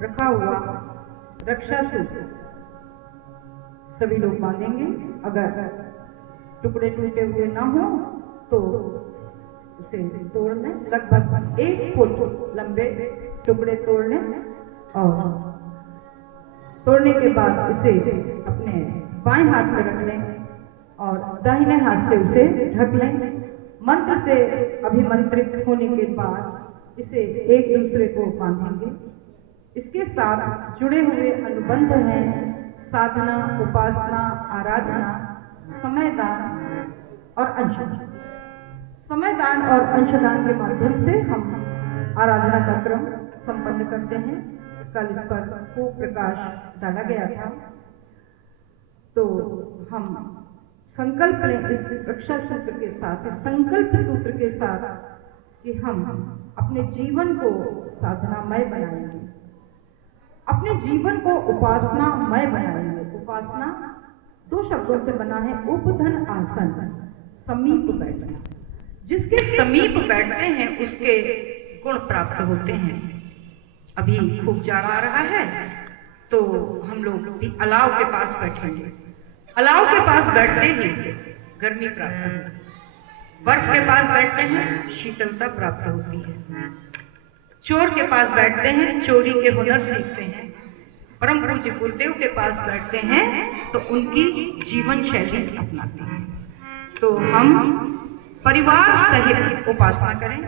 रखा हुआ रक्षा सूत्र सभी लोग बांधेंगे। अगर टुकड़े टूटे हुए ना हो तो उसे तोड़ लें। लगभग 1 फुट लंबे टुकड़े तोड़ लें और तोड़ने के बाद इसे अपने बाएं हाथ में रख लें और दाहिने हाथ से उसे ढक लें। मंत्र से अभिमंत्रित होने के बाद इसे एक दूसरे को बांधेंगे। इसके साथ जुड़े हुए अनुबंध हैं साधना, उपासना, आराधना, समयदान और अंशदान। समयदान और अंशदान के माध्यम से हम आराधना का क्रम संपन्न करते हैं। कल इस पर खूब प्रकाश डाला गया था। तो हम संकल्प लें इस रक्षा सूत्र के साथ, इस संकल्प सूत्र के साथ कि हम अपने जीवन को साधनामय बनाएंगे, अपने जीवन को उपासनामय बनाएंगे। उपासना 2 शब्दों से बना है, उपधन आसन, समीप बैठना। जिसके समीप बैठते हैं उसके गुण प्राप्त होते हैं। अभी खूब जाड़ा आ रहा है तो हम लोग भी अलाव के पास बैठेंगे। अलाव के पास बैठते ही गर्मी प्राप्त होती, बर्फ के पास बैठते हैं शीतलता प्राप्त होती है। चोर के पास बैठते हैं चोरी के हुनर सीखते हैं। परम पूज्य गुरुदेव के पास बैठते हैं तो उनकी जीवन शैली अपनाते हैं। तो हम परिवार सहित उपासना करें।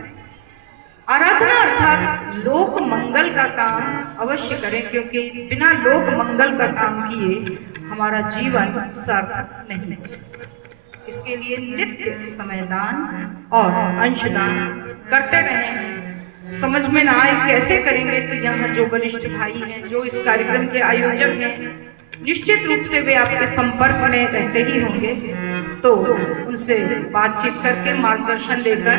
आराधना अर्थात लोक मंगल का काम अवश्य करें, क्योंकि बिना लोक मंगल का काम किए हमारा जीवन सार्थक नहीं हो सकता। इसके लिए नित्य समयदान और अंशदान करते रहें। समझ में ना आए कैसे करेंगे तो यहाँ जो वरिष्ठ भाई हैं, जो इस कार्यक्रम के आयोजक हैं, निश्चित रूप से वे आपके संपर्क में रहते ही होंगे। तो उनसे बातचीत करके मार्गदर्शन लेकर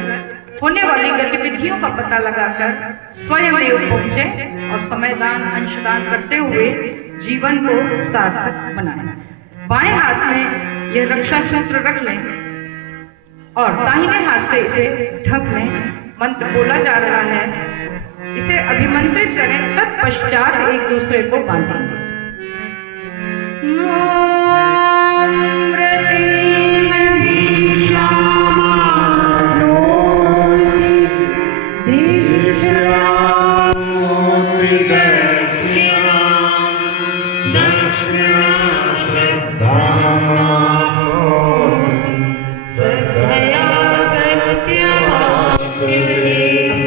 होने वाली गतिविधियों का पता लगाकर स्वयं पहुंचे और समयदान अंशदान करते हुए जीवन को सार्थक बनाएं। बाएं हाथ में यह रक्षा सूत्र रख लें और दाहिने हाथ से इसे ढक लें। मंत्र बोला जा रहा है, इसे अभिमंत्रित करें, तत्पश्चात एक दूसरे को बांधेंगे।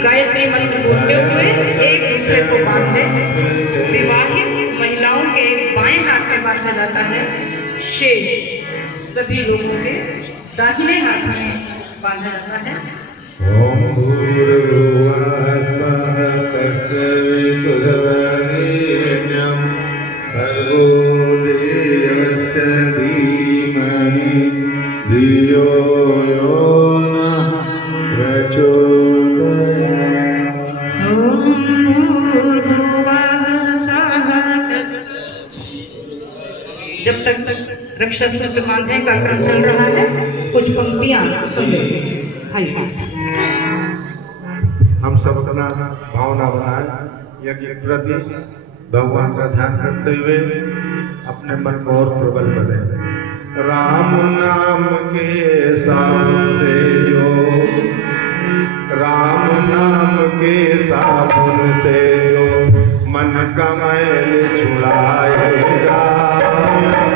गायत्री मंत्र बोलते हुए एक दूसरे को बांधे। विवाहित महिलाओं के बाएं हाथ में बांधा जाता है, शेष सभी लोगों के दाहिने हाथ में बांधा जाता है। ओम भूर्भुवः स्वः तत्सवितुर्वरेण्यं भर्गो देवस्य धीमहि धियो यो नः प्रचोदयात्। ओम भूर्भुवः स्वः जब तक रक्षा सूत्र बांधने का क्रम चल रहा है, कुछ पंक्तियां सुन लेते हैं भाई साहब। हम सब अपना भावना बनाए, यज्ञ के प्रति भगवान का ध्यान करते हुए अपने मन को और प्रबल बने। राम नाम के साबुन से जो, राम नाम के साबुन से जो मन का मैल छुड़ाएगा,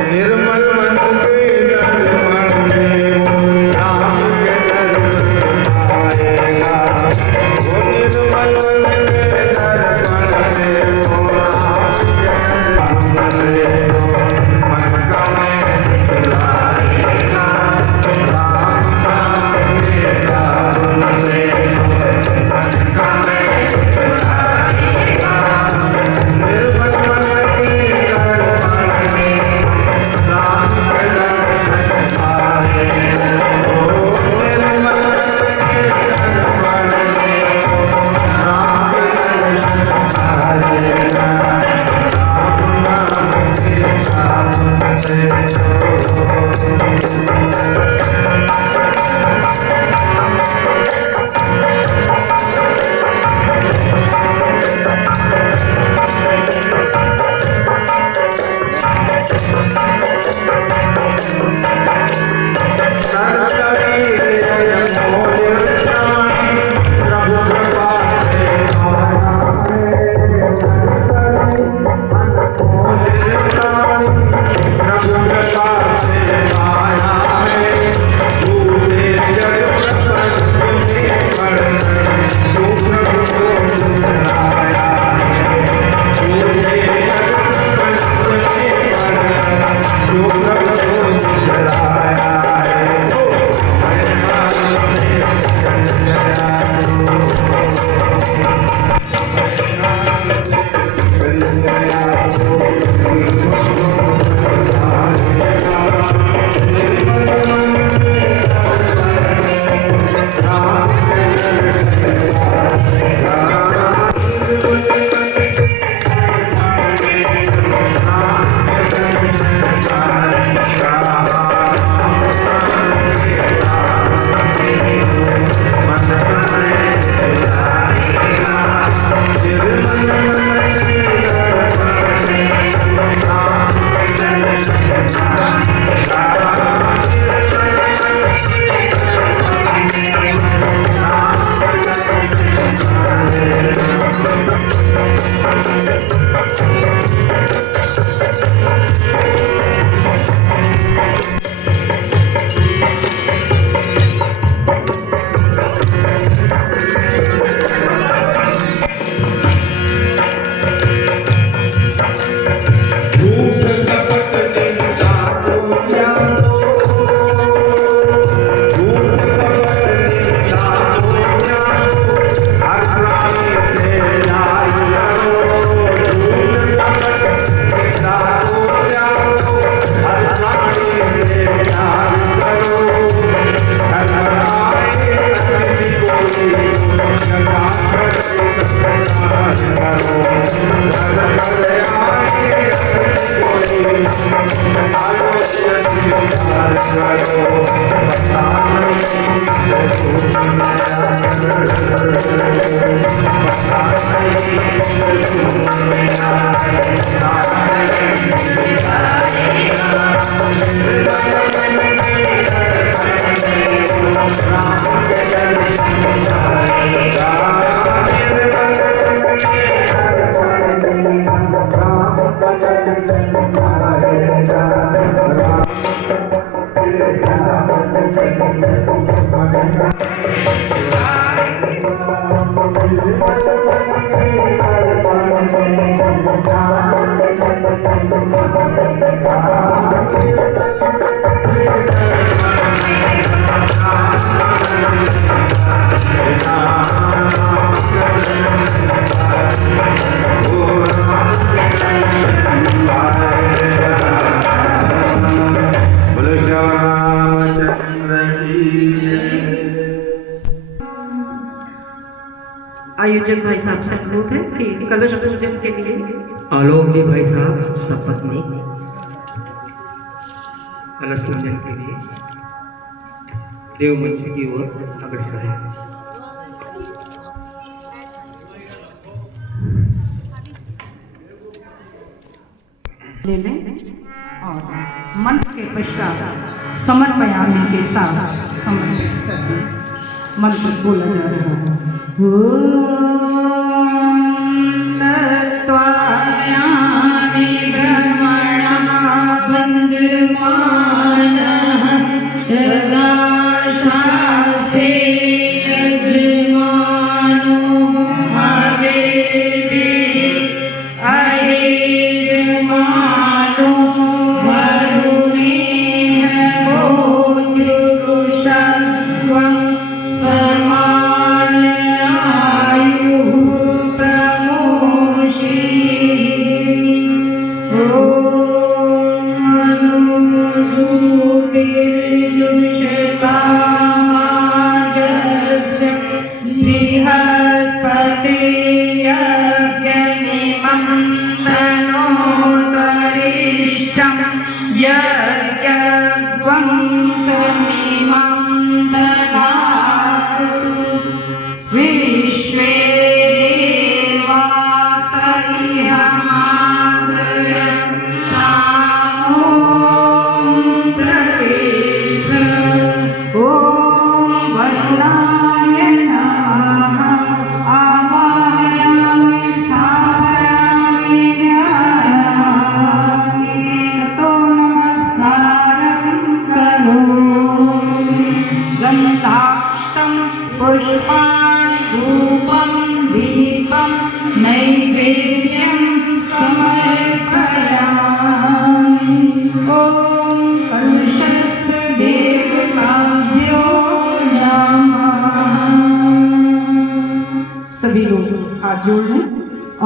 निर्मल मन के दर्पण में राम के दर्शन आएगा। वो निर्मल मन के दर्पण में वो राम के दर्शन से मन का मैल छुड़ाएगा। राम नाम के साबुन से मन का मैल छुड़ाएगा, निर्मल मन के आयोजक भाई साहब से अनुरोध है कि कलश पूजन के लिए आलोक जी भाई साहब सपत्नी कलश पूजन के लिए देव मंच की ओर अग्रसर है। ले लें और मंत्र के पश्चात समर्पयामि के साथ समर्पित कर दें। मंत्र बोला जा रहा है। तत्त्वायामि ब्रह्मणः बन्धमानः यदा शास्ते यजमानो हवेः अयजमानो वरुणेन गोत्रुषत्वं समानयायुः प्रमोषि। ॐ अनुजूतिर्जुषतामाजस्य बृहस्पतिर्यज्ञमिमं तनोतरिष्टं यज्ञं समिमं ददातु विश्वे देवास इहादयं नामो प्रदिश। ॐ वरुणाय नमः आवाहयामि स्थापयामि ध्यायामि ततो नमस्कारं करोमि। गन्धाक्षतं पुष्पाणि धूपं दीपं नैवेद्यं समर्पयामि। ॐ कलशस्थ देवताभ्यो नमः। सभी लोग हाथ जोड़ लें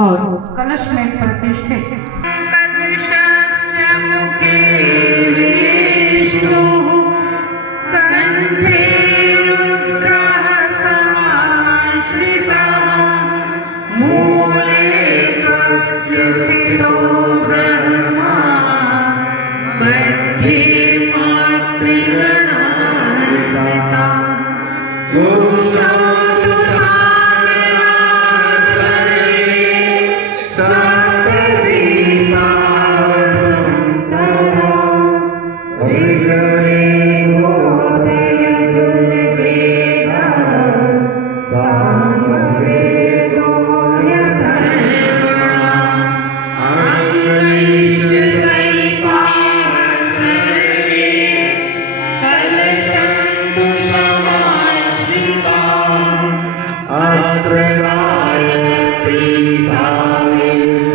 और कलश में प्रतिष्ठित कलशस्य मुखे विष्णुः कंठे रुद्रः समाश्रितः मूले त्वस्य स्थितो ब्रह्मा मध्ये मातृगणाः स्थिताः। दुःशान्तु सागराः सर्वे सप्तद्वीपावसुन्धरा ऋग्वेदोदय दुर्वेदः सामवेदो यथर्वणः अङ्गैश्च सैवाः सर्वे कलशन्तु समाश्रिताः। अत्र गायत्री सावित्री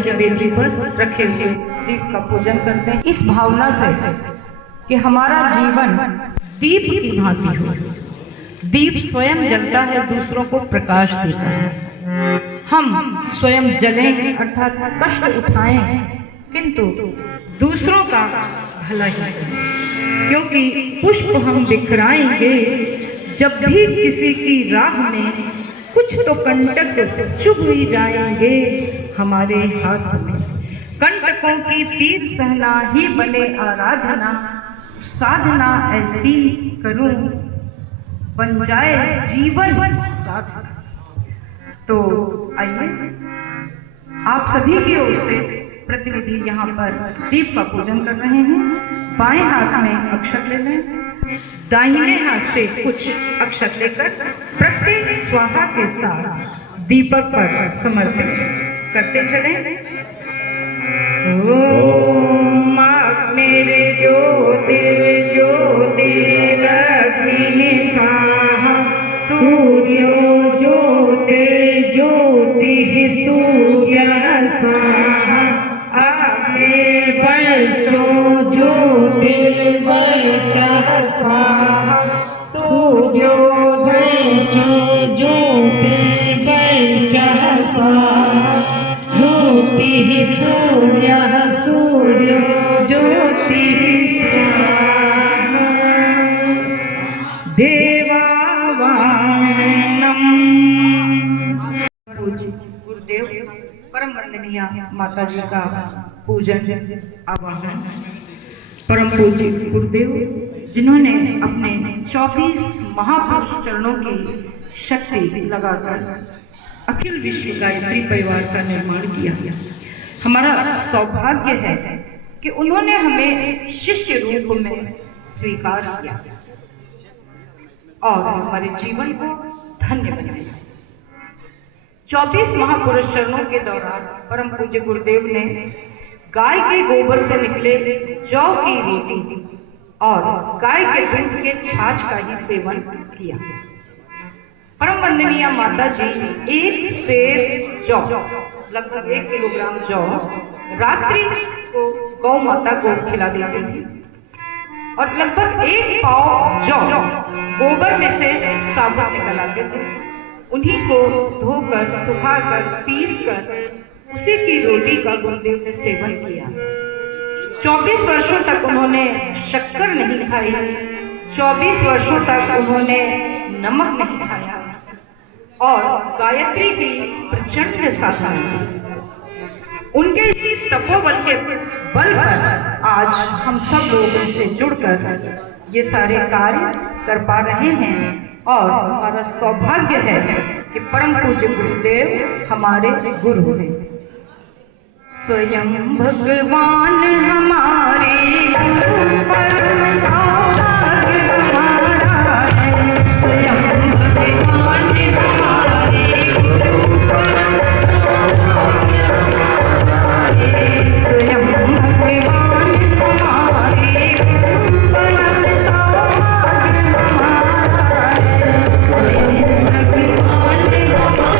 की वेदी पर रखे हुए दीप का पूजन करते हैं इस भावना से कि हमारा जीवन दीप की भांति हो। दीप स्वयं जलता है, दूसरों को प्रकाश देता है। हम स्वयं जलें अर्थात कष्ट उठाएं, किंतु दूसरों का भला ही करें, क्योंकि पुष्प हम बिखराएंगे जब भी किसी की राह में कुछ तो कंटक चुभ ही जाएंगे हमारे हाथ में। कंटकों की पीर सहना ही बने आराधना, साधना ऐसी करूं बन जाए जीवन साधना। तो आइए आप सभी की ओर से प्रतिनिधि यहाँ पर दीप का पूजन कर रहे हैं। बाएं हाथ में अक्षत ले लें, दाहिने हाथ से कुछ अक्षत लेकर प्रत्येक स्वाहा के साथ दीपक पर समर्पित करते चले। ओम मेरे ज्योतिर्ज्योतिरग्नि स्वाहा, सूर्यो ज्योतिर्ज्योतिः सूर्यः स्वाहा, अग्निर्वर्चो ज्योतिर्वर्चः स्वाहा, सूर्यो ज्योतिर्वर्चः स्वाहा, ज्योतिः सूर्यः सूर्यो ज्योतिः स्वाहा। देवावाहनम। गुरुदेव परम वंदनीय माता जी का पूजन आवाहन। परम पूज्य गुरुदेव जिन्होंने अपने 24 महापुरुष चरणों की शक्ति लगाकर अखिल विश्व गायत्री परिवार का निर्माण किया। हमारा सौभाग्य है कि उन्होंने हमें शिष्य रूप में स्वीकार किया और हमारे जीवन को धन्य बनाया। 24 महापुरुष चरणों के दौरान परम पूज्य गुरुदेव ने गाय के गोबर से निकले जौ की रोटी और गाय के दूध के छाछ का ही सेवन किया। परम वंदनीय माता जी एक सेर जौ, लगभग 1 किलोग्राम जौ रात्रि को गौ माता को खिला देती थी और लगभग 1 पाव जौ गोबर में से साबुत निकल आते थे। उन्हीं को धोकर सुखाकर पीसकर उसी की रोटी का गुरुदेव ने सेवन किया। 24 वर्षों तक उन्होंने शक्कर नहीं खाई, 24 वर्षों तक उन्होंने नमक नहीं खाया और गायत्री की प्रचंड साधना। उनके इसी तपोबल के बल पर आज हम सब लोग उनसे जुड़कर ये सारे कार्य कर पा रहे हैं और हमारा सौभाग्य है कि परम पूज्य गुरुदेव हमारे गुरु हैं। स्वयं भगवान हमारे गुरु, परम सौभाग्य हमारा है। स्वयं भगवान हमारे गुरु, परम सौभाग्य हमारा है। स्वयं भगवान हमारे गुरु, परम सौभाग्य हमारा है। स्वयं भगवान हमारे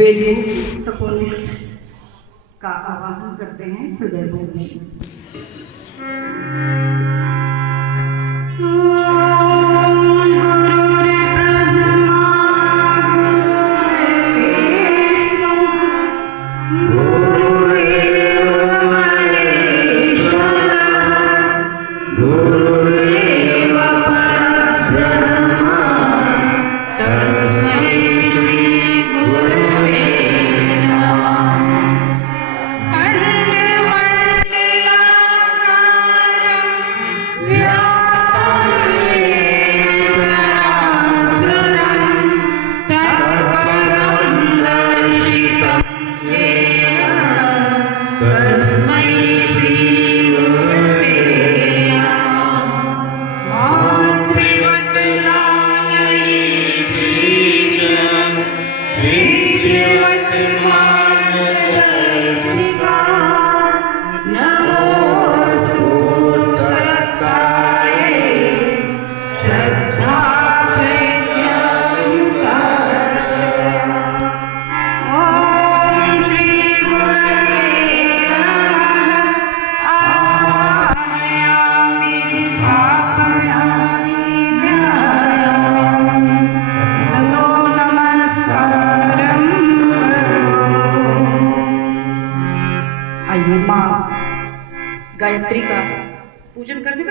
वेद तपोनिष्ठ का आवाहन करते हैं हृदय में। गायत्री का पूजन करते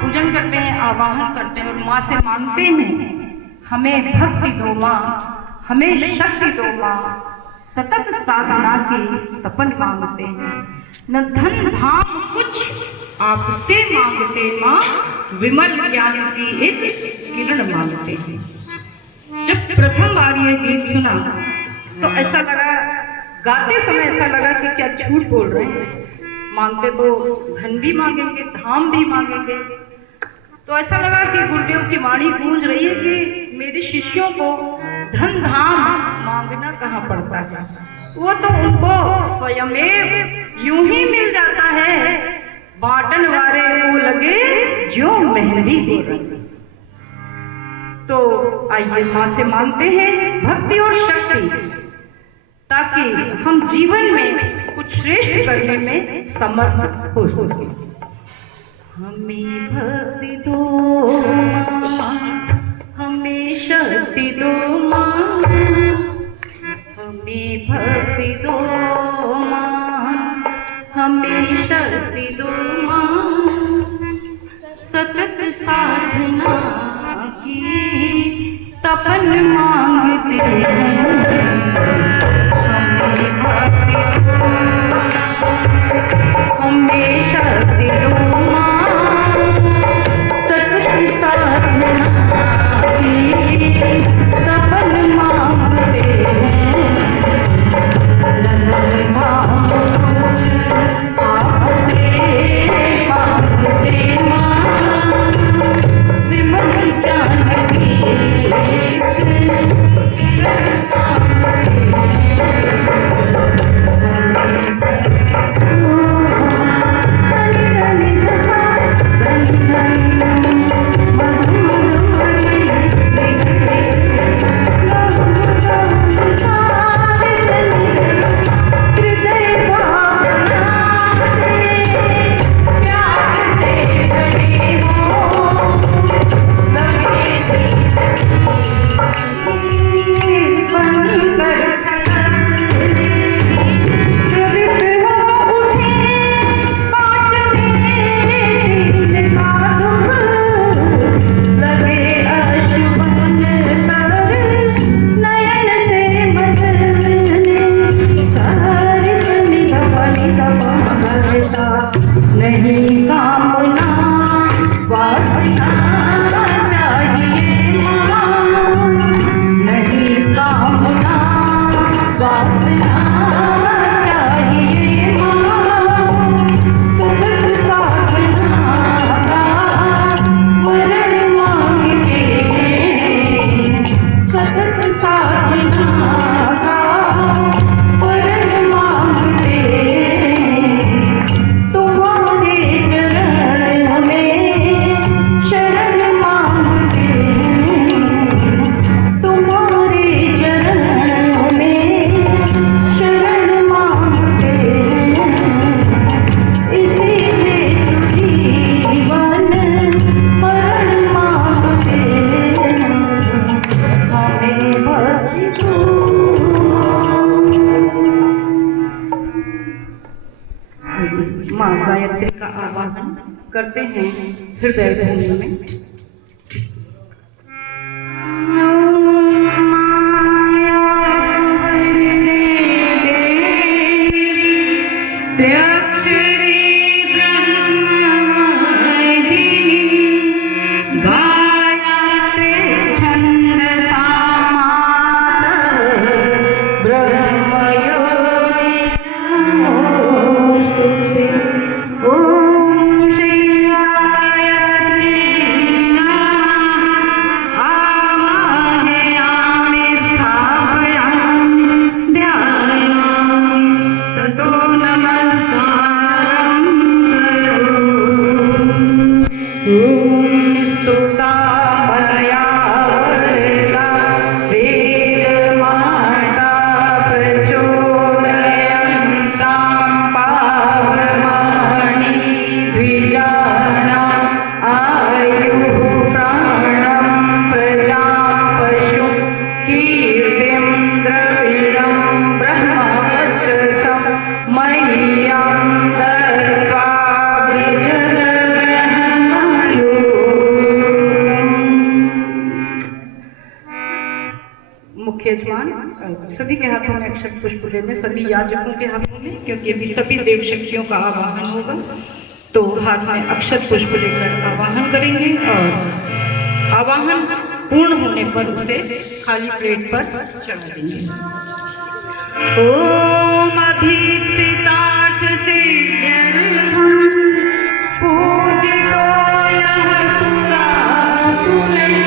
पूजन करते हैं, आवाहन करते हैं और माँ से मांगते हैं हमें भक्ति दो माँ, हमें शक्ति दो माँ, सतत साधना की तपन मांगते हैं, न धन धाम कुछ आपसे मांगते माँ, विमल ज्ञान की एक किरण मांगते हैं। जब प्रथम बार ये गीत सुना तो ऐसा लगा, गाते समय ऐसा लगा कि क्या झूठ बोल रहे हैं, मांगते तो धन भी मांगेंगे, धाम भी मांगेंगे। तो ऐसा लगा कि गुरुदेव की वाणी गूंज रही है कि मेरे शिष्यों को धन धाम मांगना कहाँ पड़ता है, वो तो उनको स्वयमेव यूं ही मिल जाता है, बाटन वाले को लगे जो मेहंदी को रंग। तो आइए माँ से मांगते हैं भक्ति और शक्ति, ताकि हम जीवन में कुछ श्रेष्ठ करने में समर्थ हो सके। हमें भक्ति दो माँ, हमें शक्ति दो माँ, हमें भक्ति दो माँ, हमें शक्ति दो माँ, सतत साधना की तपन मांगते हैं। हमें शक्ति दो माँ, सतत साधना की तपन मांगते हैं। नंद धाम कुछ आपसे मांगते माँ, विमल ज्ञान की करते हैं हृदय ध्वनि में। मुख्य यजमान सभी के हाथों में अक्षत पुष्प ले दें, सभी याजकों के हाथों में, क्योंकि अभी सभी देव शक्तियों का आवाहन होगा। तो हाथ में अक्षत पुष्प लेकर आवाहन करेंगे और आवाहन पूर्ण होने पर उसे खाली प्लेट पर चढ़ा देंगे। ओम अभीप्सितार्थ सिद्ध्यर्थम पूजितो यः सुरासुरैः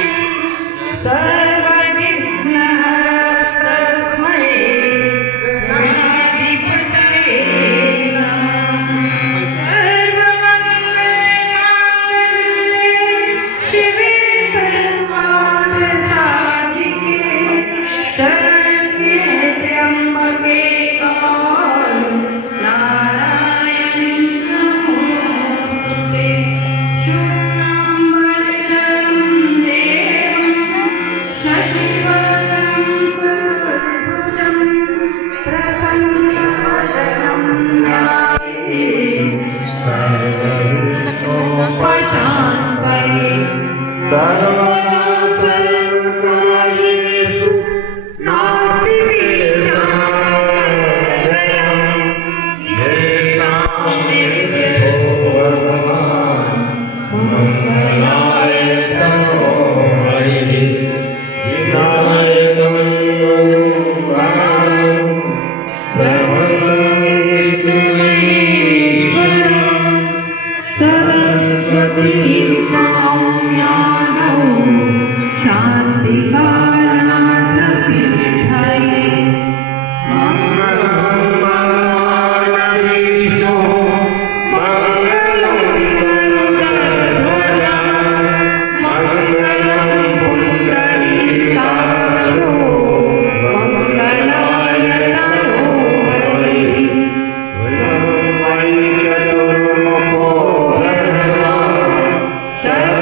Sir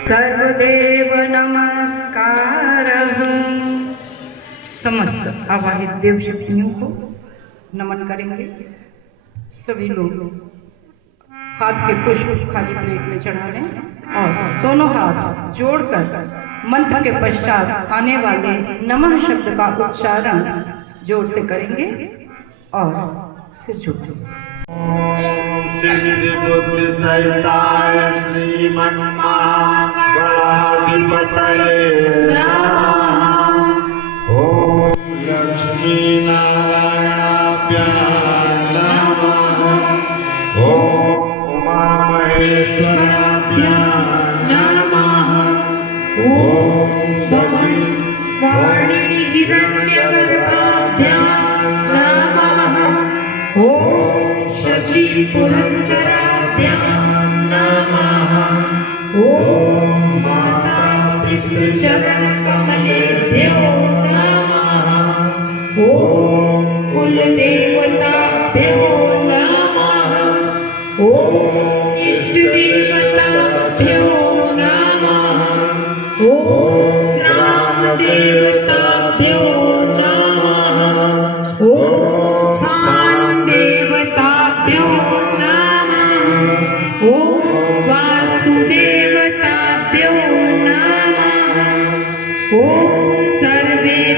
सर्वदेव नमस्कारः। समस्त आवाहित देव शक्तियों को नमन करेंगे। सभी लोग हाथ के पुष्प खाली प्लेट में चढ़ा लें और दोनों हाथ जोड़कर मंत्र के पश्चात आने वाले नमः शब्द का उच्चारण जोर से करेंगे और सिर झुकाएंगे। सिद्धि बुद्धि सहिताय श्रीमन्महागणाधिपतये नमः। ओम लक्ष्मी नारायणाभ्यां नमः। ओम उमा महेश्वराभ्यां नमः। ओम सची वाणी हिरण्यगर्भाभ्यां नमः। ओम शची पुरंदराभ्यां नमः। ओम माता पितृचरण कमलेभ्यो नमः। ओम कुलदेवताभ्यो नमः। ओम इष्टदेवताभ्यो नमः। ओम ग्रामदेवताभ्यो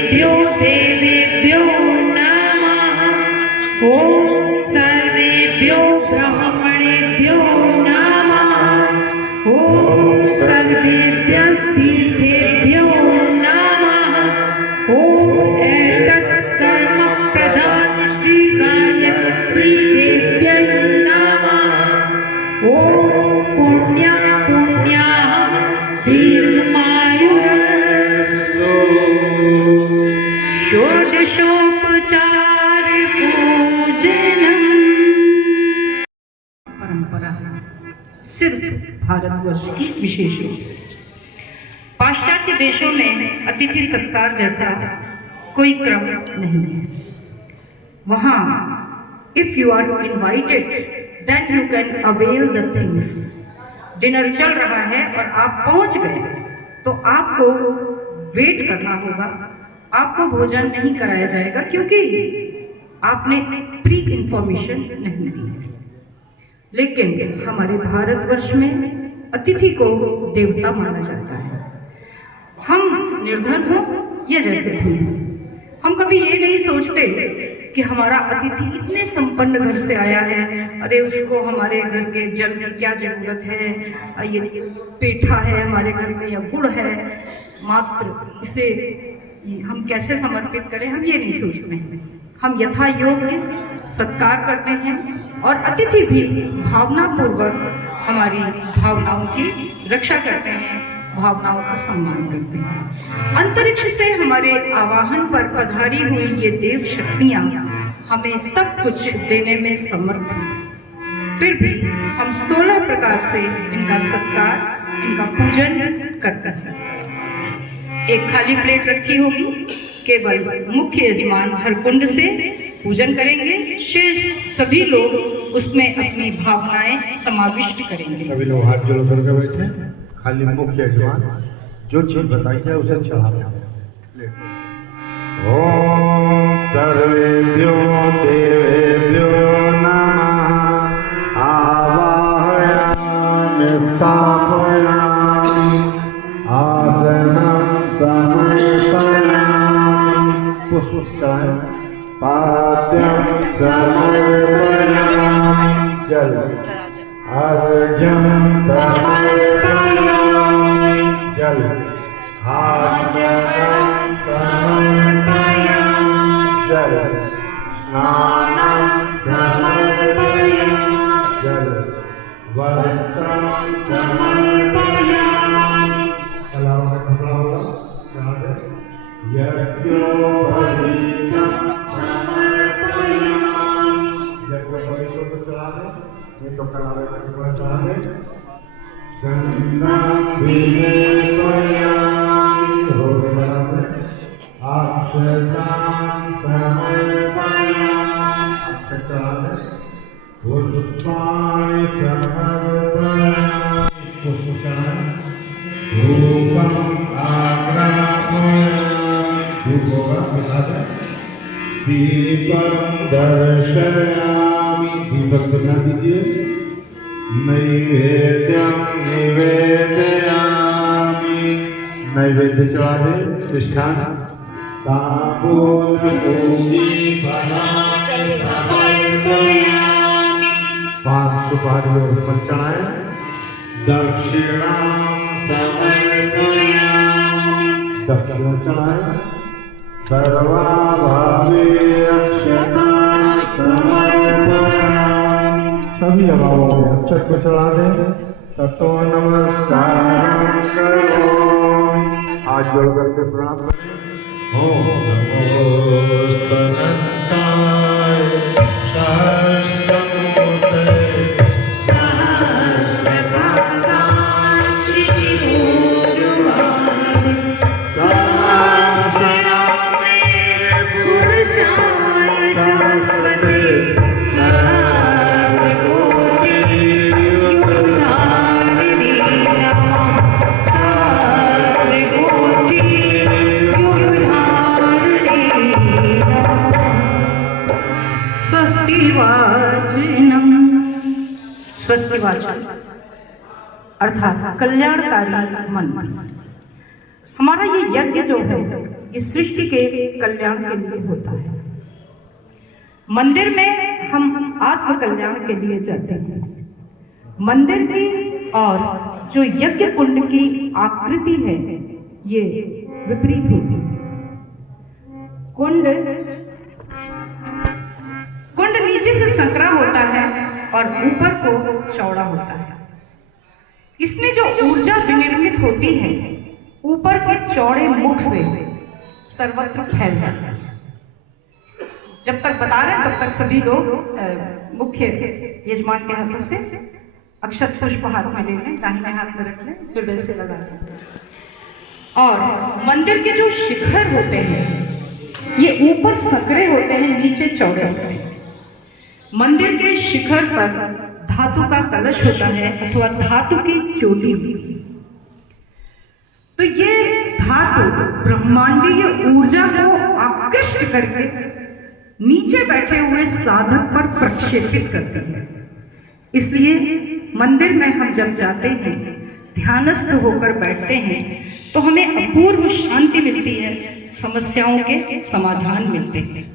सर्वेभ्यो देवेभ्यो नमः। ॐ सर्वेभ्यो ब्राह्मणेभ्यो नमः। ॐ सर्वेभ्यस्तीर्थेभ्यो नमः। ॐ एतत् कर्म प्रधान श्री गायत्री देव्यै नमः। ॐ पुण्यं पुण्याहं दीर्घमायुरस्तु। षोडशोपचार पूजनम्। परंपरा है सिर्फ भारतवर्ष की विशेष रूप से। पाश्चात्य देशों में अतिथि सत्कार जैसा कोई क्रम नहीं है। वहाँ if you are invited then you can avail the things. Dinner चल रहा है और आप पहुँच गए तो आपको वेट करना होगा, आपको भोजन नहीं कराया जाएगा क्योंकि आपने प्री इंफॉर्मेशन नहीं दी है। लेकिन हमारे भारतवर्ष में अतिथि को देवता माना जाता है। हम निर्धन हो या जैसे भी, हम कभी ये नहीं सोचते कि हमारा अतिथि इतने संपन्न घर से आया है, अरे उसको हमारे घर के जल की क्या जरूरत है, ये पेठा है हमारे घर में या गुड़ है, मात्र इसे हम कैसे समर्पित करें, हम ये नहीं सोचते। हम यथा योग्य सत्कार करते हैं और अतिथि भी भावनापूर्वक हमारी भावनाओं की रक्षा करते हैं, भावनाओं का सम्मान करते हैं। अंतरिक्ष से हमारे आवाहन पर पधारी हुई ये देव शक्तियाँ हमें सब कुछ देने में समर्थ हैं। फिर भी हम 16 प्रकार से इनका सत्कार, इनका पूजन करते हैं। एक खाली प्लेट रखी होगी, केवल मुख्य यजमान हर कुंड से पूजन करेंगे, शेष सभी लोग उसमें अपनी भावनाएं समाविष्ट करेंगे। सभी लोग हाथ जोड़ करके बैठे, खाली मुख्य यजमान जो चीज बताई जाए उसे चढ़ा दें। ओम सर्वेभ्यो देवेभ्यो नमः। आवाहयामि स्थापयामि आसनं समर्पयामि पुष्पं पाद्यं समर्पयामि जल अर्घ्यं समर्पयामि जल आचमनं समर्पयामि जल स्नानं समर्पयामि जल वस्त्रं समर्पयामि। यज्ञोपवीतं समर्पयामि। यज्ञोपवीतों को चढ़ा दे, ये तो करावे को चढ़ा दे। गंधं विलेपयामि, धूप चढ़ा दे। अक्षतां समर्पयामि, अक्षत चढ़ा दे। पुष्पाणि समर्पयामि, पुष्प चढ़ा दे। धूपं आग्रापयामि, धूप होगा चढ़ा दे। दीपं दर्शयामि, दीपक बना दीजिए। नैवेद्यं निवेदयामि, नैवेद्य चढ़ा दे। प्रतिष्ठान तांबूलपूरी फलानि समर्पयामि, 5 सुपारी और फल चढ़ाएं। दक्षिणां समर्पयामि, दक्षिणा चढ़ाएं। सर्वाभावे अक्षतां समर्पयामि, सभी अभावों में अक्षत को चढ़ा दें। ततो नमस्कारं करोमि, हाथ जोड़ करके प्रणाम करें। ओम नमोस्तनंताय सहस्रमूर्ते सहस्रपादाय श्रीगुरुवाय सहस्रनामे पुरुषाय शाश्वते सहस्रकोटि युगधारिणे नमः। सहस्रकोटि स्वस्ति वाचनम। स्वस्ति वाचन अर्थात कल्याणकारी मंत्र। हमारा ये यज्ञ जो है ये सृष्टि के कल्याण के लिए होता है। मंदिर में हम आत्म कल्याण के लिए जाते हैं। मंदिर की और जो यज्ञ कुंड की आकृति है ये विपरीत होती है। कुंड नीचे से संकरा होता है और ऊपर को चौड़ा होता है। इसमें जो ऊर्जा विनिर्मित होती है ऊपर के चौड़े मुख से सर्वत्र फैल जाता है। जब तक बता रहे हैं तब तक सभी लोग मुख्य यजमान के हाथों से अक्षत पुष्प हाथ में ले लें, दाहिने हाथ में रख लें, हृदय से लगा लें। और मंदिर के जो शिखर होते हैं ये ऊपर संकरे होते हैं, नीचे चौड़े होते हैं। मंदिर के शिखर पर धातु का कलश होता है अथवा धातु की चोटी होती है। तो ये धातु ब्रह्मांडीय ऊर्जा को आकृष्ट करके नीचे बैठे हुए साधक पर प्रक्षेपित करती है। इसलिए मंदिर में हम जब जाते हैं, ध्यानस्थ होकर बैठते हैं तो हमें अपूर्व शांति मिलती है, समस्याओं के समाधान मिलते हैं।